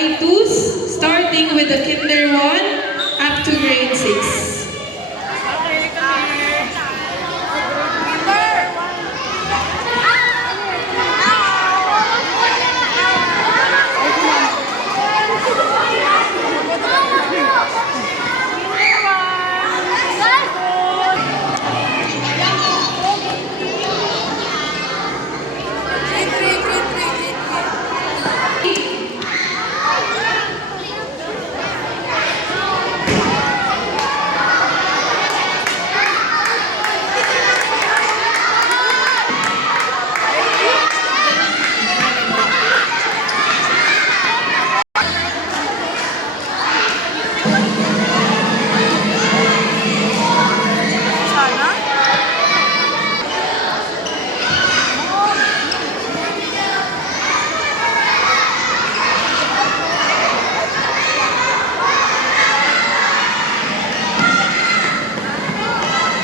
I2s, starting with the Kinder 1 up to grade 6.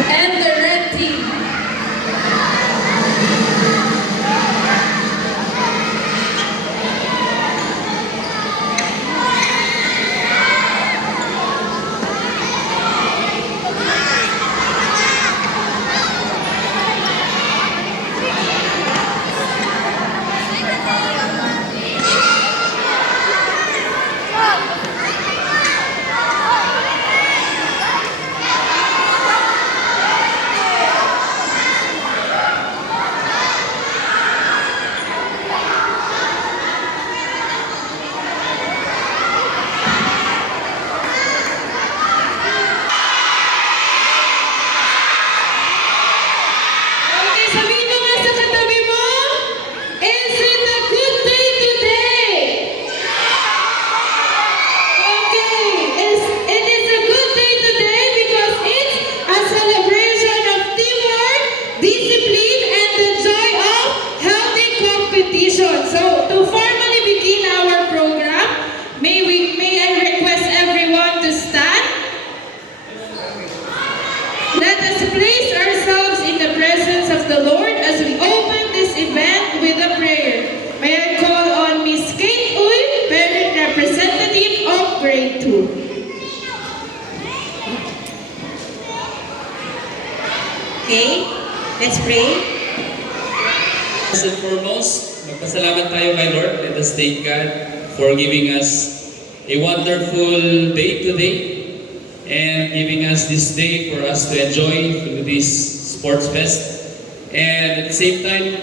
And the red team. Sabihin mo nga sa katabi mo, is it a good day today? Okay, it is a good day today because it's a celebration of teamwork, discipline, and the joy of healthy competition. So, to formally begin our program, may I request everyone to stand? Let us place ourselves in the presence of the Lord as we open this event with a prayer. May I call on Miss Kate Uy, parent representative of grade 2. Okay, let's pray. First and foremost, magpasalamat tayo kay Lord. Let us thank God for giving us a wonderful day today and giving us this day for us to enjoy through this sports fest. And at the same time,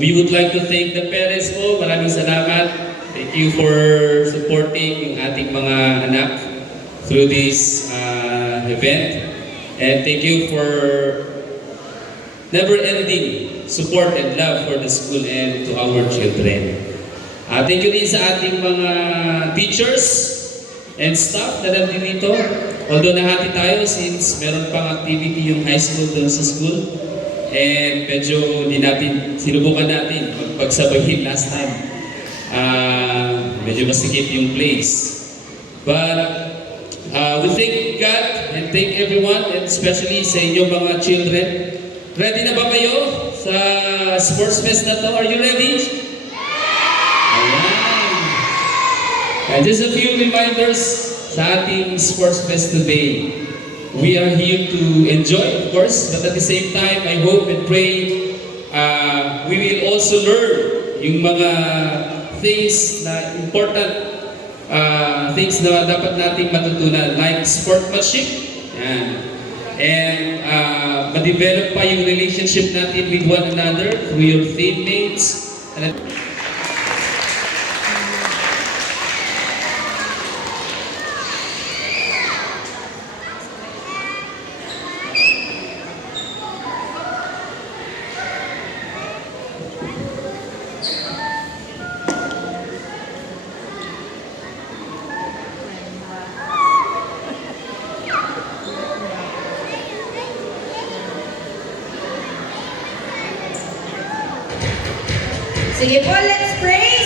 we would like to thank the parents po. Maraming salamat. Thank you for supporting yung ating mga anak through this event. And thank you for never-ending support and love for the school and to our children. Thank you rin sa ating mga teachers and staff na nandito. Although nahati tayo since meron pang activity yung high school doon sa school. And medyo sinubukan natin magpagsabayin last time. Medyo masikip yung place. But we thank God and thank everyone, and especially sa inyong mga children. Ready na ba kayo sa sports fest na to? Are you ready? Ayan. And just a few reminders sa ating sports fest today. We are here to enjoy, of course, but at the same time, I hope and pray we will also learn yung mga things na important, things na dapat nating matutunan, like sportsmanship, and ma-develop pa yung relationship natin with one another through your teammates. Sige po, let's pray.